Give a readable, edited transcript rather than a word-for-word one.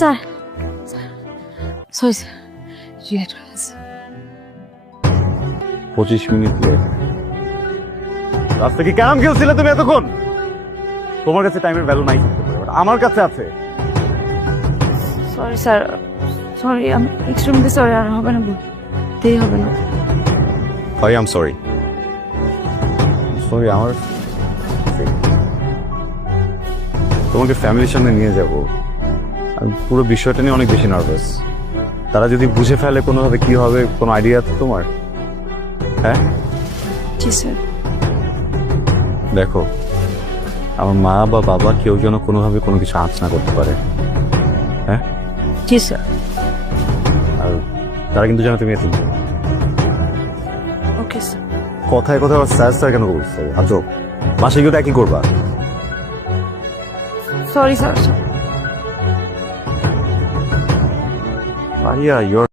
Sir sorry sir react করেছে 25 minute late. রাস্তা কি কেমন খেলছিলে তুমি এতক্ষণ? তোমার কাছে টাইমের ভ্যালু নাই থাকতে পারে, but আমার কাছে আছে। সরি স্যার সরি আমি এক্সট্রিমলি সরি আর হবে না দেরি হবে না ভাই আম সরি সরি আমার তোমাকে ফ্যামিলির সামনে নিয়ে যাব, আমি পুরো বিষয়টা নিয়ে অনেক বেশি নার্ভাস। তারা যদি বুঝে ফেলে কোনোভাবে কি হবে, কোনো আইডিয়া আছে তোমার? হ্যাঁ জি স্যার দেখো, আমার মা বা বাবা কেউ যেন কোনোভাবে কোনো কিছু আঁচ না করতে পারে। হ্যাঁ জি স্যার আর তারা কিন্তু জানো তুমি এতিম। ওকে স্যার কথায় কথায় আবার স্যার স্যার কেন বলছো? আজো বাসায় গিয়ে একই করবা। Sorry sir Maria, you're